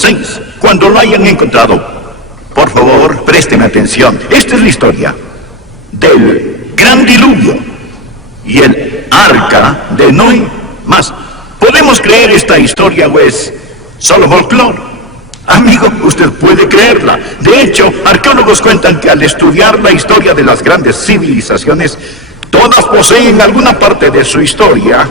6. Cuando lo hayan encontrado, por favor, presten atención. Esta es la historia del gran diluvio y el arca de Noé. Más, ¿podemos creer esta historia o es solo folclore? Amigo, usted puede creerla. De hecho, arqueólogos cuentan que al estudiar la historia de las grandes civilizaciones, todas poseen alguna parte de su historia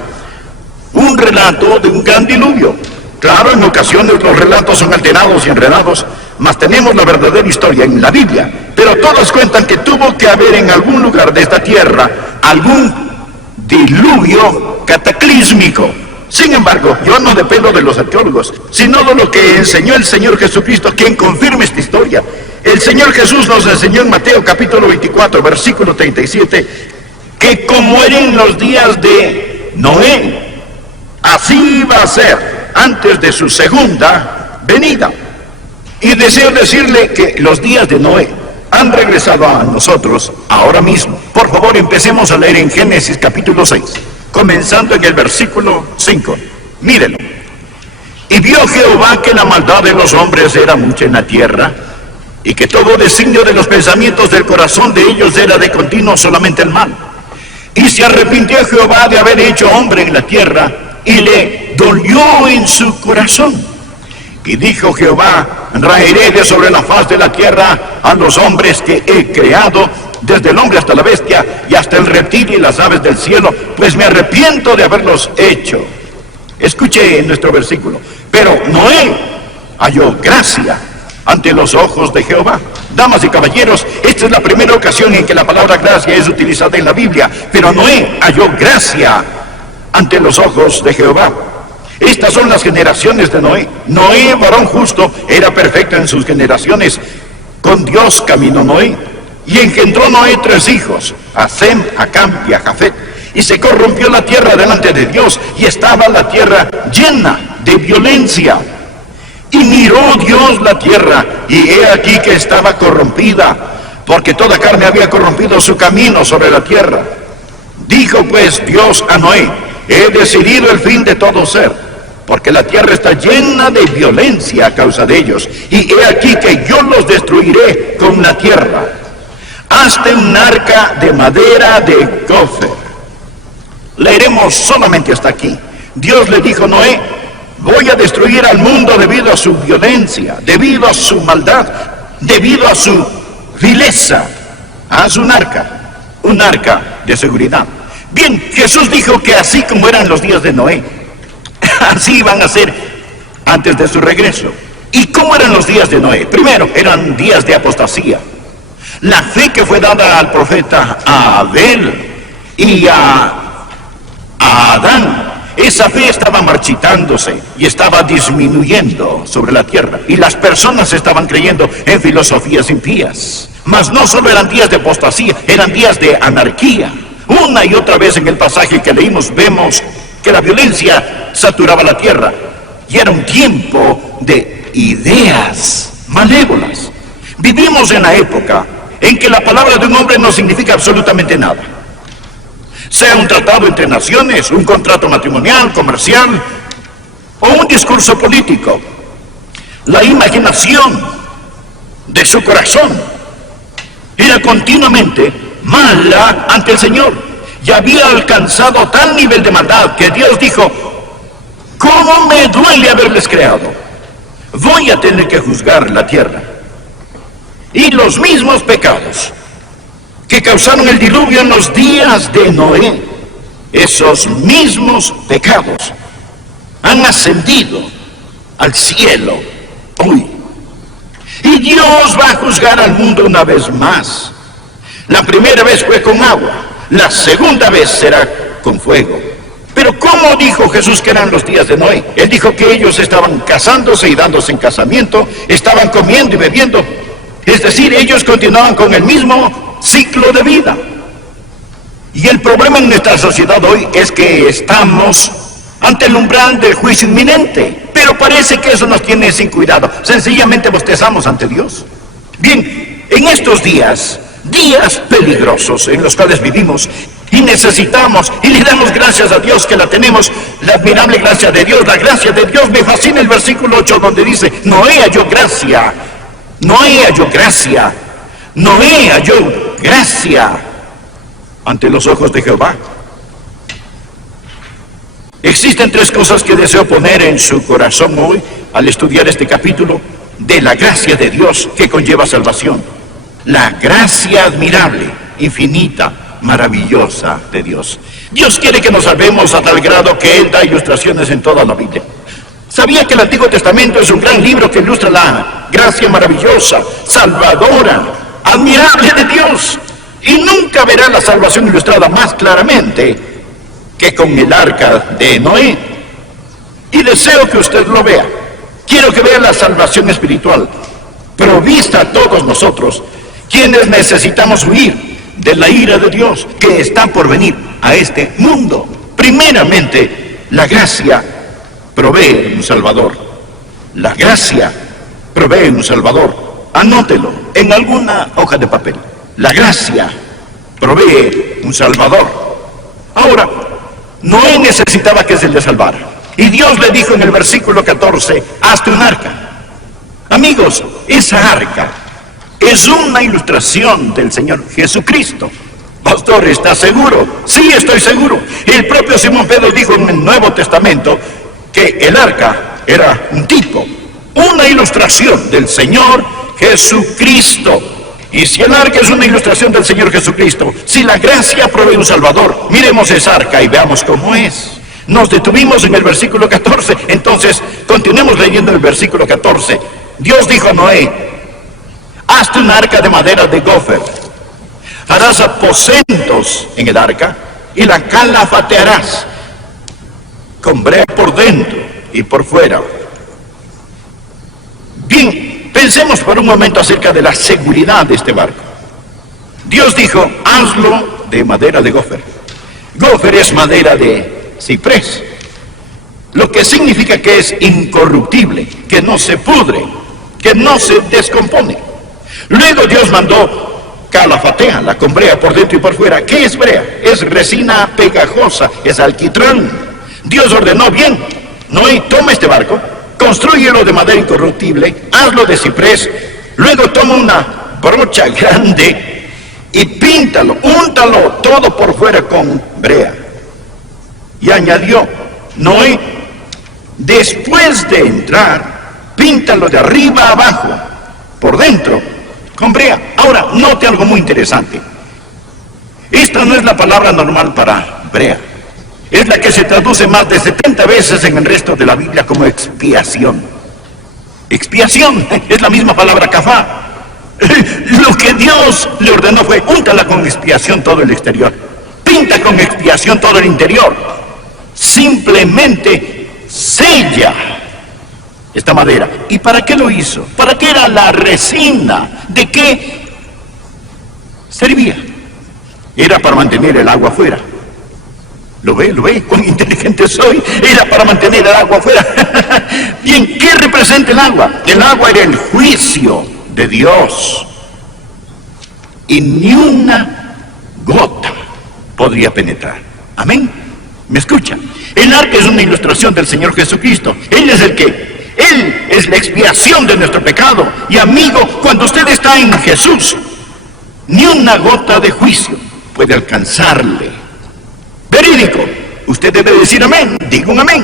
un relato de un gran diluvio. Claro, en ocasiones los relatos son alterados y enredados, mas tenemos la verdadera historia en la Biblia. Pero todos cuentan que tuvo que haber en algún lugar de esta tierra algún diluvio cataclísmico. Sin embargo, yo no dependo de los arqueólogos, sino de lo que enseñó el Señor Jesucristo, quien confirma esta historia. El Señor Jesús nos enseñó en Mateo capítulo 24, versículo 37, que como eran los días de Noé, así va a ser antes de su segunda venida. Y deseo decirle que los días de Noé han regresado a nosotros ahora mismo. Por favor, empecemos a leer en Génesis capítulo 6. Comenzando en el versículo 5. Mírenlo. Y vio Jehová que la maldad de los hombres era mucha en la tierra, y que todo designio de los pensamientos del corazón de ellos era de continuo solamente el mal. Y se arrepintió Jehová de haber hecho hombre en la tierra, y le dolió en su corazón. Y dijo Jehová: raeré de sobre la faz de la tierra a los hombres que he creado, desde el hombre hasta la bestia, y hasta el reptil y las aves del cielo, pues me arrepiento de haberlos hecho. Escuche nuestro versículo. Pero Noé halló gracia ante los ojos de Jehová. Damas y caballeros, esta es la primera ocasión en que la palabra gracia es utilizada en la Biblia. Pero Noé halló gracia ante los ojos de Jehová. Estas son las generaciones de Noé. Noé, varón justo, era perfecto en sus generaciones. Con Dios caminó Noé. Y engendró Noé 3 hijos, a Sem, a Cam y a Jafet. Y se corrompió la tierra delante de Dios, y estaba la tierra llena de violencia. Y miró Dios la tierra, y he aquí que estaba corrompida, porque toda carne había corrompido su camino sobre la tierra. Dijo pues Dios a Noé: he decidido el fin de todo ser, porque la tierra está llena de violencia a causa de ellos, y he aquí que yo los destruiré con la tierra. Hazte un arca de madera de gofer. Leeremos solamente hasta aquí. Dios le dijo a Noé: voy a destruir al mundo debido a su violencia, debido a su maldad, debido a su vileza. Haz un arca de seguridad. Bien, Jesús dijo que así como eran los días de Noé, así iban a ser antes de su regreso. ¿Y cómo eran los días de Noé? Primero, eran días de apostasía. La fe que fue dada al profeta Abel y a Adán, esa fe estaba marchitándose y estaba disminuyendo sobre la tierra, y las personas estaban creyendo en filosofías impías. Mas no solo eran días de apostasía, eran días de anarquía. Una y otra vez en el pasaje que leímos vemos que la violencia saturaba la tierra, y era un tiempo de ideas malévolas. Vivimos en la época en que la palabra de un hombre no significa absolutamente nada. Sea un tratado entre naciones, un contrato matrimonial, comercial, o un discurso político. La imaginación de su corazón era continuamente mala ante el Señor, y había alcanzado tal nivel de maldad que Dios dijo: ¿cómo me duele haberles creado? Voy a tener que juzgar la tierra. Y los mismos pecados que causaron el diluvio en los días de Noé, esos mismos pecados han ascendido al cielo hoy. Y Dios va a juzgar al mundo una vez más. La primera vez fue con agua, la segunda vez será con fuego. Pero ¿cómo dijo Jesús que eran los días de Noé? Él dijo que ellos estaban casándose y dándose en casamiento, estaban comiendo y bebiendo. Es decir, ellos continuaban con el mismo ciclo de vida. Y el problema en nuestra sociedad hoy es que estamos ante el umbral del juicio inminente. Pero parece que eso nos tiene sin cuidado. Sencillamente bostezamos ante Dios. Bien, en estos días peligrosos en los cuales vivimos, Y necesitamos, y le damos gracias a Dios que la tenemos, la admirable gracia de Dios, la gracia de Dios. Me fascina el versículo 8 donde dice, Noé halló gracia, Noé halló gracia, Noé halló gracia ante los ojos de Jehová. Existen tres cosas que deseo poner en su corazón hoy al estudiar este capítulo de la gracia de Dios que conlleva salvación. La gracia admirable, infinita, maravillosa de Dios. Dios quiere que nos salvemos a tal grado que Él da ilustraciones en toda la Biblia. ¿Sabía que el Antiguo Testamento es un gran libro que ilustra la gracia maravillosa, salvadora, admirable de Dios? Y nunca verá la salvación ilustrada más claramente que con el arca de Noé. Y deseo que usted lo vea. Quiero que vea la salvación espiritual provista a todos nosotros, quienes necesitamos huir de la ira de Dios que está por venir a este mundo. Primeramente, la gracia provee un Salvador. La gracia provee un Salvador. Anótelo en alguna hoja de papel. La gracia provee un Salvador. Ahora, Noé necesitaba que se le salvara. Y Dios le dijo en el versículo 14, hazte un arca. Amigos, esa arca es una ilustración del Señor Jesucristo. Pastor, ¿está seguro? Sí, estoy seguro. El propio Simón Pedro dijo en el Nuevo Testamento que el arca era un tipo, una ilustración del Señor Jesucristo. Y si el arca es una ilustración del Señor Jesucristo, si la gracia provee un Salvador, miremos esa arca y veamos cómo es. Nos detuvimos en el versículo 14, entonces continuemos leyendo el versículo 14. Dios dijo a Noé, hazte un arca de madera de gofer, harás aposentos en el arca y la calafatearás con brea por dentro y por fuera. Bien, pensemos por un momento acerca de la seguridad de este barco. Dios dijo, hazlo de madera de gofer. Gofer es madera de ciprés, lo que significa que es incorruptible, que no se pudre, que no se descompone. Luego Dios mandó calafatearla con brea por dentro y por fuera. ¿Qué es brea? Es resina pegajosa, es alquitrán. Dios ordenó, bien, Noé, toma este barco, constrúyelo de madera incorruptible, hazlo de ciprés, luego toma una brocha grande y píntalo, úntalo todo por fuera con brea. Y añadió, Noé, después de entrar, píntalo de arriba a abajo, por dentro, con brea. Ahora, note algo muy interesante. Esta no es la palabra normal para brea. Es la que se traduce más de 70 veces en el resto de la Biblia como expiación. Expiación es la misma palabra kafá. Lo que Dios le ordenó fue, úntala con expiación todo el exterior, pinta con expiación todo el interior. Simplemente sella esta madera. ¿Y para qué lo hizo? ¿Para qué era la resina? ¿De qué servía? Era para mantener el agua afuera. ¿Lo ve? ¿Cuán inteligente soy? Era para mantener el agua afuera. Bien, ¿qué representa el agua? El agua era el juicio de Dios. Y ni una gota podría penetrar. Amén. ¿Me escuchan? El arca es una ilustración del Señor Jesucristo. Él es la expiación de nuestro pecado. Y amigo, cuando usted está en Jesús, ni una gota de juicio puede alcanzarle. Verídico. Usted debe decir amén. Diga un amén.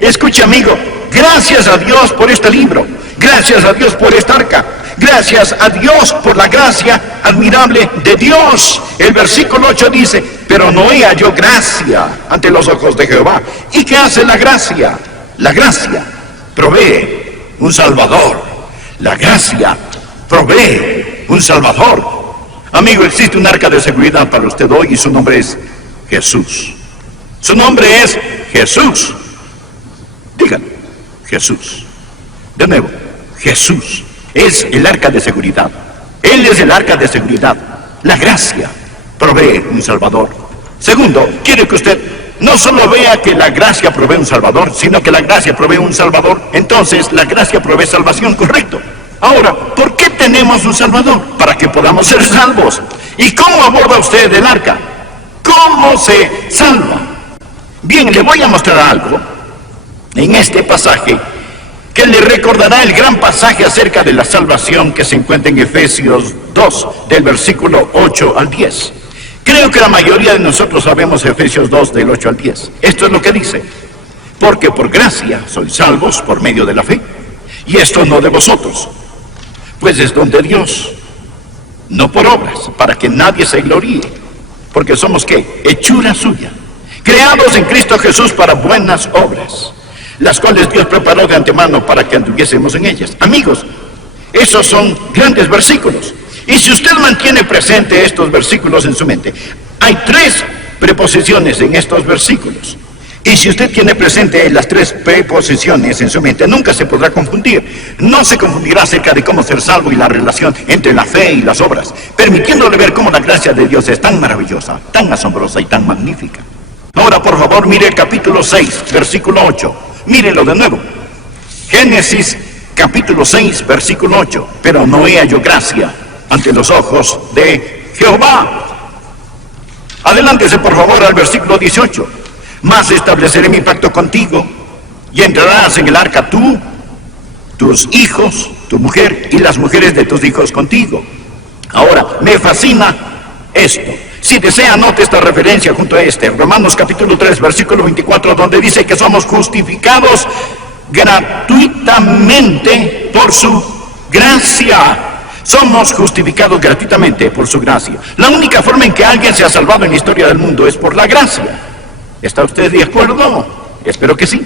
Escuche, amigo, gracias a Dios por este libro. Gracias a Dios por esta arca. Gracias a Dios por la gracia admirable de Dios. El versículo 8 dice, pero Noé halló gracia ante los ojos de Jehová. ¿Y qué hace la gracia? La gracia provee un Salvador. La gracia provee un Salvador. Amigo, existe un arca de seguridad para usted hoy y su nombre es Jesús. Su nombre es Jesús. Díganlo, Jesús. De nuevo, Jesús es el arca de seguridad. Él es el arca de seguridad. La gracia provee un Salvador. Segundo, quiero que usted no solo vea que la gracia provee un Salvador, sino que la gracia provee un Salvador. Entonces, la gracia provee salvación, correcto. Ahora, ¿por qué tenemos un Salvador para que podamos ser salvos. ¿Y cómo aborda usted el arca? ¿Cómo se salva? Bien, le voy a mostrar algo en este pasaje que le recordará el gran pasaje acerca de la salvación que se encuentra en Efesios 2, del versículo 8 al 10. Creo que la mayoría de nosotros sabemos Efesios 2, del 8 al 10. Esto es lo que dice: porque por gracia sois salvos por medio de la fe, y esto no de vosotros, pues es don de Dios, no por obras, para que nadie se gloríe, porque somos ¿qué? Hechura suya, creados en Cristo Jesús para buenas obras, las cuales Dios preparó de antemano para que anduviésemos en ellas. Amigos, esos son grandes versículos. Y si usted mantiene presente estos versículos en su mente, hay 3 preposiciones en estos versículos. Y si usted tiene presente las 3 preposiciones en su mente, nunca se podrá confundir. No se confundirá acerca de cómo ser salvo y la relación entre la fe y las obras, permitiéndole ver cómo la gracia de Dios es tan maravillosa, tan asombrosa y tan magnífica. Ahora, por favor, mire el capítulo 6, versículo 8. Mírelo de nuevo. Génesis, capítulo 6, versículo 8. Pero Noé halló gracia ante los ojos de Jehová. Adelántese, por favor, al versículo 18. Mas estableceré mi pacto contigo, y entrarás en el arca tú, tus hijos, tu mujer, y las mujeres de tus hijos contigo. Ahora, me fascina esto. Si desea, anote esta referencia junto a Romanos capítulo 3, versículo 24, donde dice que somos justificados gratuitamente por su gracia. Somos justificados gratuitamente por su gracia. La única forma en que alguien se ha salvado en la historia del mundo es por la gracia. ¿Está usted de acuerdo? Espero que sí.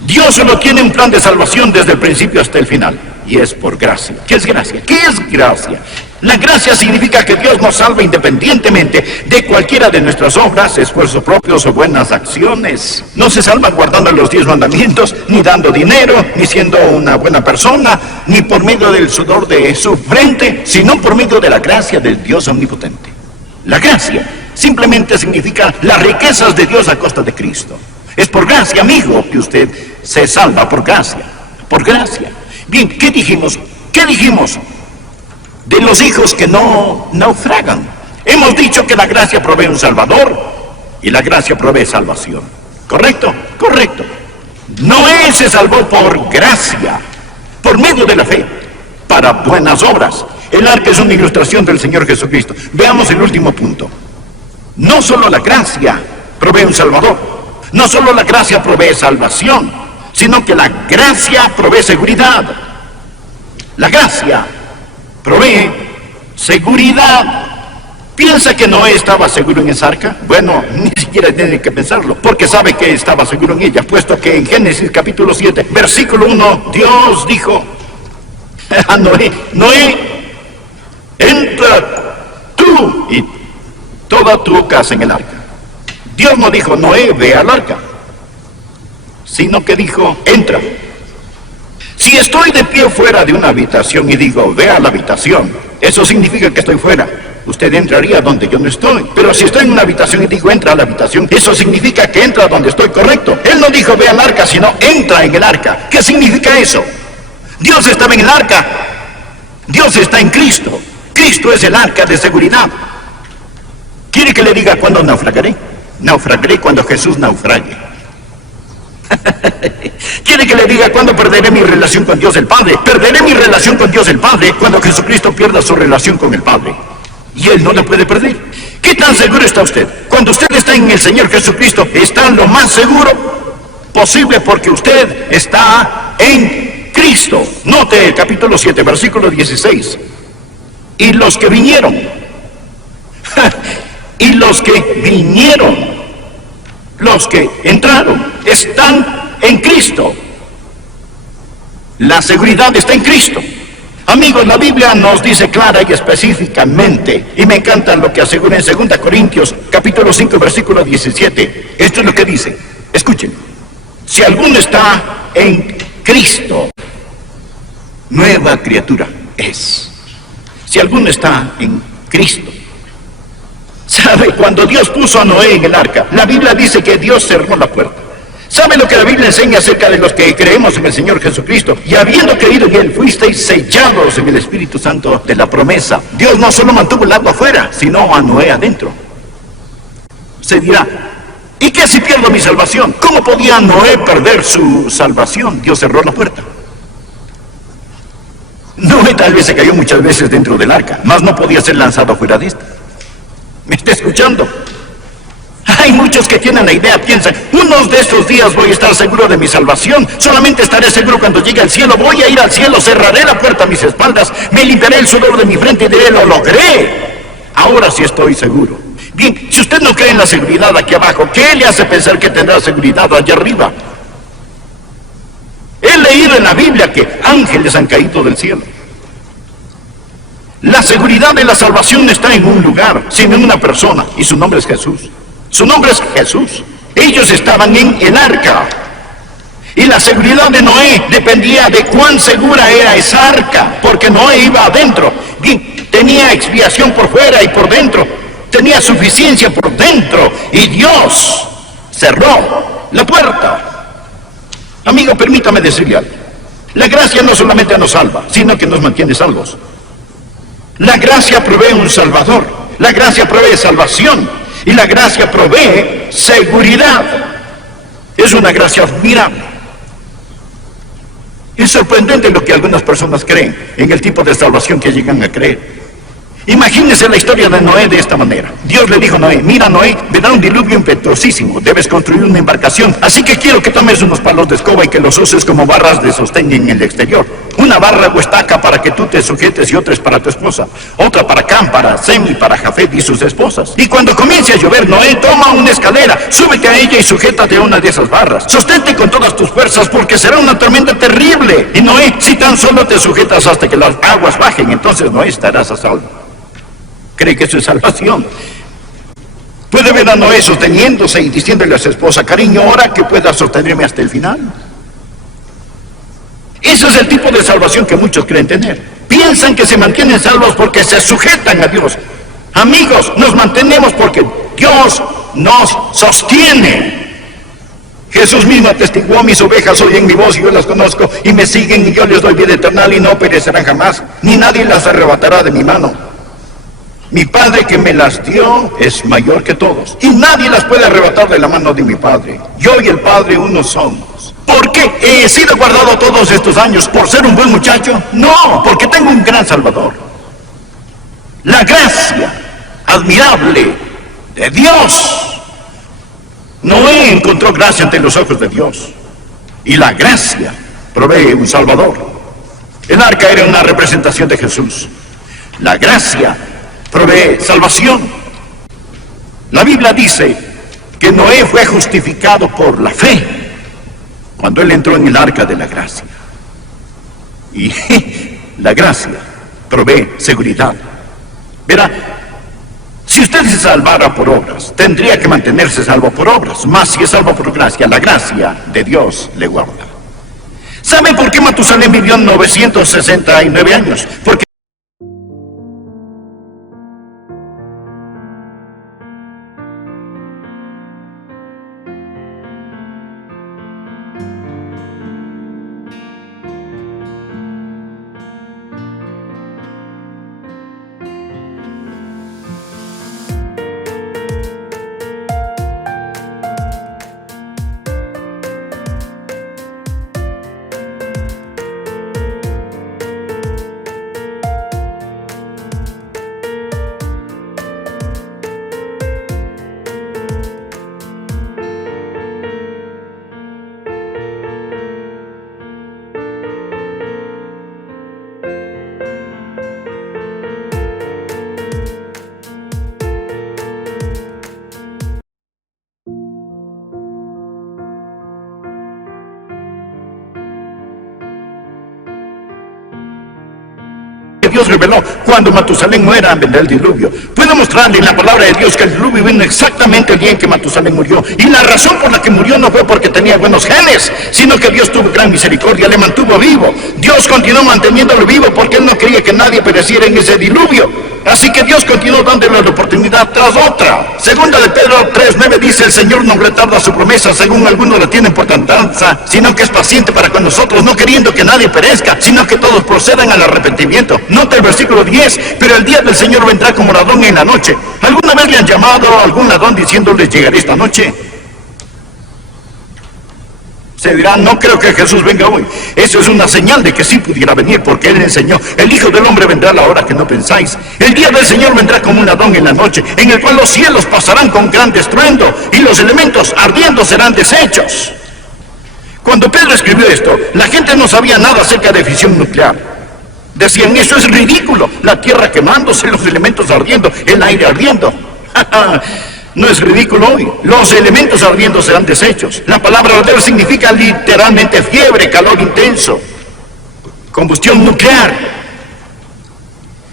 Dios solo tiene un plan de salvación desde el principio hasta el final, y es por gracia. ¿Qué es gracia? ¿Qué es gracia? La gracia significa que Dios nos salva independientemente de cualquiera de nuestras obras, esfuerzos propios o buenas acciones. No se salva guardando los 10 mandamientos, ni dando dinero, ni siendo una buena persona, ni por medio del sudor de su frente, sino por medio de la gracia del Dios omnipotente. La gracia simplemente significa las riquezas de Dios a costa de Cristo. Es por gracia, amigo, que usted se salva, por gracia. Por gracia. Bien, ¿qué dijimos? ¿Qué dijimos de los hijos que no naufragan? Hemos dicho que la gracia provee un Salvador y la gracia provee salvación. ¿Correcto? Correcto. Noé se salvó por gracia, por medio de la fe, para buenas obras. El arca es una ilustración del Señor Jesucristo. Veamos el último punto. No solo la gracia provee un Salvador, no solo la gracia provee salvación, sino que la gracia provee seguridad. La gracia provee seguridad. ¿Piensa que Noé estaba seguro en esa arca? Bueno, ni siquiera tiene que pensarlo, porque sabe que estaba seguro en ella, puesto que en Génesis capítulo 7, versículo 1, Dios dijo a Noé: Noé, entra tú y toda tu casa en el arca. Dios no dijo: Noé, ve al arca, sino que dijo: entra. Si estoy de pie fuera de una habitación y digo: ve a la habitación, eso significa que estoy fuera. Usted entraría donde yo no estoy. Pero si estoy en una habitación y digo: entra a la habitación, eso significa que entra donde estoy, correcto. Él no dijo: ve al arca, sino entra en el arca. ¿Qué significa eso? Dios estaba en el arca. Dios está en Cristo. Cristo es el arca de seguridad. ¿Quiere que le diga cuándo naufragaré? Naufragaré cuando Jesús naufrague. ¿Quiere que le diga cuándo perderé mi relación con Dios el Padre? Perderé mi relación con Dios el Padre cuando Jesucristo pierda su relación con el Padre. Y Él no la puede perder. ¿Qué tan seguro está usted? Cuando usted está en el Señor Jesucristo, está lo más seguro posible, porque usted está en Cristo. Note el capítulo 7, versículo 16. Y los que vinieron, y los que vinieron, los que entraron, están en Cristo. La seguridad está en Cristo. Amigos, la Biblia nos dice clara y específicamente, y me encanta lo que asegura en 2 Corintios, capítulo 5, versículo 17. Esto es lo que dice. Escuchen. Si alguno está en Cristo, nueva criatura es. Si alguno está en Cristo. ¿Sabe? Cuando Dios puso a Noé en el arca, la Biblia dice que Dios cerró la puerta. ¿Sabe lo que la Biblia enseña acerca de los que creemos en el Señor Jesucristo? Y habiendo creído en Él, fuisteis sellados en el Espíritu Santo de la promesa. Dios no solo mantuvo el agua afuera, sino a Noé adentro. Se dirá, ¿y qué si pierdo mi salvación? ¿Cómo podía Noé perder su salvación? Dios cerró la puerta. Noé tal vez se cayó muchas veces dentro del arca, mas no podía ser lanzado fuera de esta. ¿Me está escuchando? Hay muchos que tienen la idea, piensan, unos de estos días voy a estar seguro de mi salvación, solamente estaré seguro cuando llegue al cielo, voy a ir al cielo, cerraré la puerta a mis espaldas, me limpiaré el sudor de mi frente y diré, lo logré. Ahora sí estoy seguro. Bien, si usted no cree en la seguridad aquí abajo, ¿qué le hace pensar que tendrá seguridad allá arriba? He leído en la Biblia que ángeles han caído del cielo. La seguridad de la salvación no está en un lugar, sino en una persona, y su nombre es Jesús. Su nombre es Jesús. Ellos estaban en el arca. Y la seguridad de Noé dependía de cuán segura era esa arca, porque Noé iba adentro. Bien, tenía expiación por fuera y por dentro. Tenía suficiencia por dentro. Y Dios cerró la puerta. Amigo, permítame decirle algo. La gracia no solamente nos salva, sino que nos mantiene salvos. La gracia provee un salvador. La gracia provee salvación. Y la gracia provee seguridad. Es una gracia admirable. Es sorprendente lo que algunas personas creen en el tipo de salvación que llegan a creer. Imagínense la historia de Noé de esta manera. Dios le dijo a Noé, mira Noé, vendrá un diluvio impetuosísimo, debes construir una embarcación, así que quiero que tomes unos palos de escoba y que los uses como barras de sostén en el exterior. Una barra o estaca para que tú te sujetes y otra es para tu esposa, otra para Cam, para Sem y para Jafet y sus esposas. Y cuando comience a llover, Noé, toma una escalera, súbete a ella y sujétate a una de esas barras. Sostente con todas tus fuerzas porque será una tormenta terrible. Y Noé, si tan solo te sujetas hasta que las aguas bajen, entonces Noé estarás a salvo. ¿Cree que eso es salvación? Puede ver a Noé sosteniéndose y diciéndole a su esposa, cariño, ahora que puedas sostenerme hasta el final. Ese es el tipo de salvación que muchos creen tener. Piensan que se mantienen salvos porque se sujetan a Dios. Amigos, nos mantenemos porque Dios nos sostiene. Jesús mismo atestiguó, mis ovejas oyen mi voz y yo las conozco y me siguen y yo les doy vida eterna y no perecerán jamás, ni nadie las arrebatará de mi mano. Mi Padre que me las dio es mayor que todos, y nadie las puede arrebatar de la mano de mi Padre. Yo y el Padre uno somos. ¿Por qué he sido guardado todos estos años? ¿Por ser un buen muchacho? No, porque tengo un gran Salvador. La gracia admirable de Dios. Noé encontró gracia ante los ojos de Dios, y la gracia provee un Salvador. El arca era una representación de Jesús. La gracia provee salvación. La Biblia dice que Noé fue justificado por la fe cuando él entró en el arca de la gracia. Y la gracia provee seguridad. Verá, si usted se salvara por obras, tendría que mantenerse salvo por obras. Mas si es salvo por gracia, la gracia de Dios le guarda. ¿Saben por qué Matusalén vivió 969 años? Porque Dios reveló cuando Matusalén muera, vendrá el diluvio. Puedo mostrarle en la palabra de Dios que el diluvio vino exactamente el día en que Matusalén murió. Y la razón por la que murió no fue porque tenía buenos genes, sino que Dios tuvo gran misericordia, le mantuvo vivo. Dios continuó manteniéndolo vivo porque Él no quería que nadie pereciera en ese diluvio. Así que Dios continuó dándole la oportunidad tras otra. Segunda de Pedro 3:9 dice: el Señor no retarda su promesa, según algunos la tienen por tardanza, sino que es paciente para con nosotros, no queriendo que nadie perezca, sino que todos procedan al arrepentimiento. Nota el versículo 10: pero el día del Señor vendrá como ladrón en la noche. ¿Alguna vez le han llamado a algún ladrón diciéndole: llegaré esta noche? Se dirán: no creo que Jesús venga hoy. Eso es una señal de que sí pudiera venir, porque Él enseñó: el Hijo del Hombre vendrá a la hora que no pensáis. El día del Señor vendrá como un ladrón en la noche, en el cual los cielos pasarán con gran estruendo, y los elementos ardiendo serán deshechos. Cuando Pedro escribió esto, la gente no sabía nada acerca de fisión nuclear. Decían: eso es ridículo, la tierra quemándose, los elementos ardiendo, el aire ardiendo. No es ridículo hoy. Los elementos ardiendo serán deshechos. La palabra arder significa literalmente fiebre, calor intenso, combustión nuclear.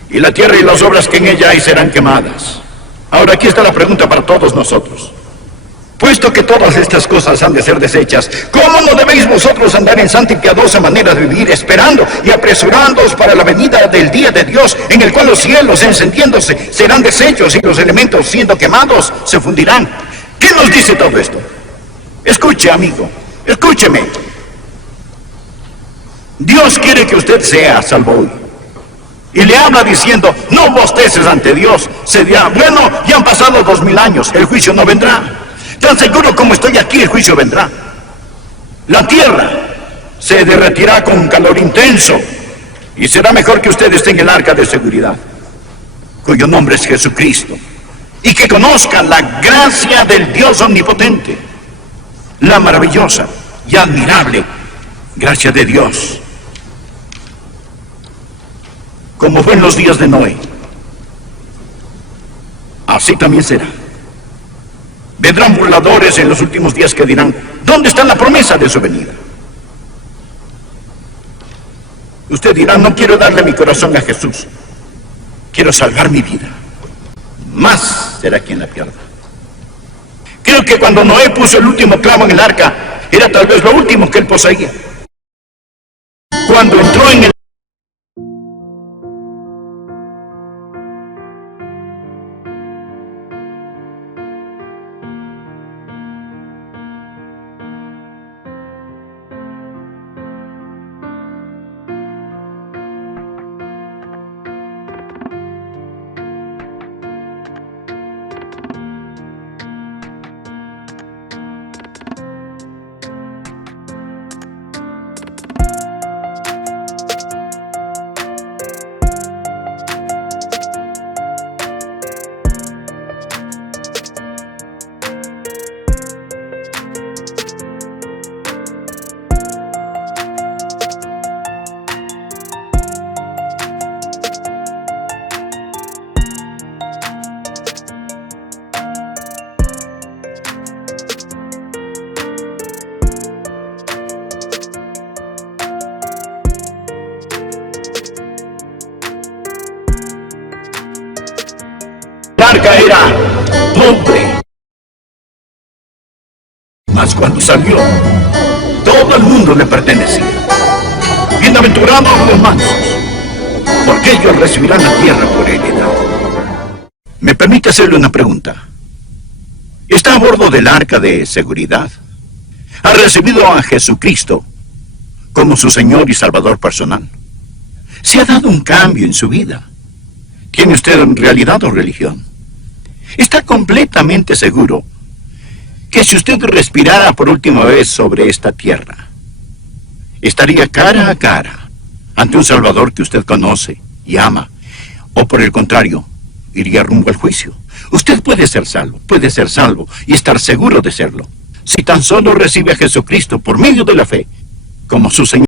Y la tierra y las obras que en ella hay serán quemadas. Ahora aquí está la pregunta para todos nosotros. Puesto que todas estas cosas han de ser deshechas, ¿cómo no debéis vosotros andar en santa y piadosa manera de vivir, esperando y apresurándoos para la venida del día de Dios, en el cual los cielos, encendiéndose, serán deshechos, y los elementos, siendo quemados, se fundirán? ¿Qué nos dice todo esto? Escuche, amigo, escúcheme. Dios quiere que usted sea salvo hoy. Y le habla diciendo: no bosteces ante Dios. Se dirá: bueno, ya han pasado 2000 años, el juicio no vendrá. Tan seguro como estoy aquí, el juicio vendrá. La tierra se derretirá con calor intenso, y será mejor que usted esté en el arca de seguridad, cuyo nombre es Jesucristo, y que conozcan la gracia del Dios omnipotente, la maravillosa y admirable gracia de Dios. Como fue en los días de Noé, así también será. Vendrán burladores en los últimos días que dirán: ¿dónde está la promesa de su venida? Usted dirá: no quiero darle mi corazón a Jesús, quiero salvar mi vida. Más será quien la pierda. Creo que cuando Noé puso el último clavo en el arca, era tal vez lo último que él poseía. Cuando entró en el arca era pobre, mas cuando salió, todo el mundo le pertenecía. Bienaventurados los mansos, porque ellos recibirán la tierra por heredad. ¿Me permite hacerle una pregunta? ¿Está a bordo del arca de seguridad? ¿Ha recibido a Jesucristo como su Señor y Salvador personal? ¿Se ha dado un cambio en su vida? ¿Tiene usted realidad o religión? ¿Está completamente seguro que si usted respirara por última vez sobre esta tierra, estaría cara a cara ante un Salvador que usted conoce y ama, o por el contrario, iría rumbo al juicio? Usted puede ser salvo y estar seguro de serlo, si tan solo recibe a Jesucristo por medio de la fe como su Señor.